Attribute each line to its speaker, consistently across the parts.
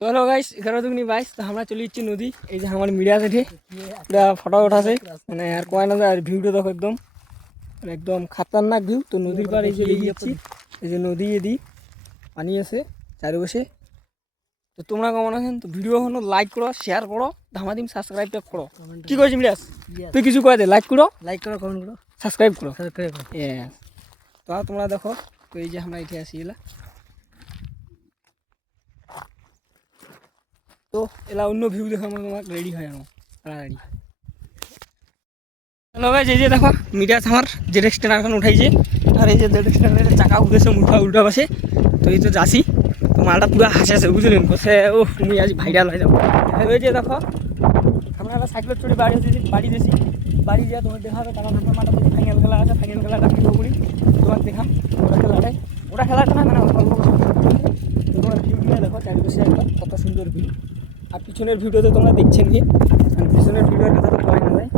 Speaker 1: তো hello guys এখানে তুমি বাইস তো আমরা চলে যাচ্ছি নদী। এই যে আমার মিডিয়া থেকে পুরা ফটো উঠাছে। মানে আর কয় না আর ভিউটা দেখো একদম। মানে একদম খাতারনাক ভিউ তো নদীর পাড়ে এই যে এই যাচ্ছি এই যে নদী এদি। পানি আছে চারিপাশে। তো তোমরা কেমন আছেন তো ভিডিও হলো লাইক করো শেয়ার করো ধামা ধামাদিম সাবস্ক্রাইবটা করো। কি করেছি মিডিয়াস তুই কিছু করে দে লাইক করো।
Speaker 2: লাইক করো কমেন্ট করো।
Speaker 1: সাবস্ক্রাইব করো।
Speaker 2: সাবস্ক্রাইব করো।
Speaker 1: তো তোমরা দেখো তো এই যে আমরা এটি আসি তো এলা অন্য ভিউ দেখো আমরা তোমার রেডি হয় আমার তাড়াতাড়ি হ্যালো ভাই এই যে দেখো মিডিয়া আমার জেড এক্সটেনার এখন উঠাইছে। আর এই যে জেড এক্সটেনারের চাকা উঠেছে মুঠা উল্টা পাশে। তো এই তো যাসি তো মালটা পুরো হাসেছে বুঝলেন বসে ও তুমি আজ ভাইরাল হয়ে যাব ওই যে দেখো, আমরা একটা সাইকেলের চড়ে বাড়ি এসেছি, বাড়ি গেছি। বাড়ি যা তোমার দেখা হবে কারণ আমার মাঠে ফাইনাল খেলা আছে ফাইনাল খেলাটা খেলব বলি তোমার দেখাম, ওটা খেলাটাই। ওটা খেলাটা না মানে অল্প তোমরা দেখো, চারিপাশে একবার কত সুন্দর ভিউ আর পিছনের ভিডিও তো তোমরা দেখছেন কি? আর পিছনের ভিডিওর কথা তো কয় না যায়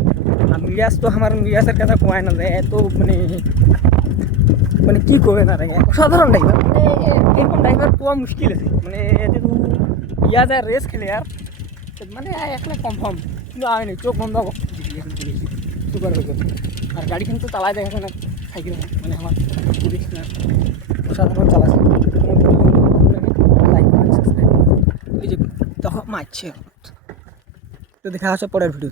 Speaker 1: আর মিরাজ তো আমার মিরাজের কথা কয় না যায় এত মানে মানে কি করবে না রে অসাধারণ ড্রাইভার মানে এরকম ড্রাইভার পাওয়া মুশকিল আছে। মানে এতে তো ইয়া যায় রেস খেলে আর মানে একলা কনফার্ম কিন্তু আমি নেই চোখ বন্ধ সুপার হয়ে যাবে আর গাড়ি কিন্তু চালায় দেখা না সাইকেল মানে আমার অসাধারণ চালাচ্ছে লাইক সাবস্ক্রাইব এই যে তখন মারছে। তো দেখা হচ্ছে পরের ভিডিও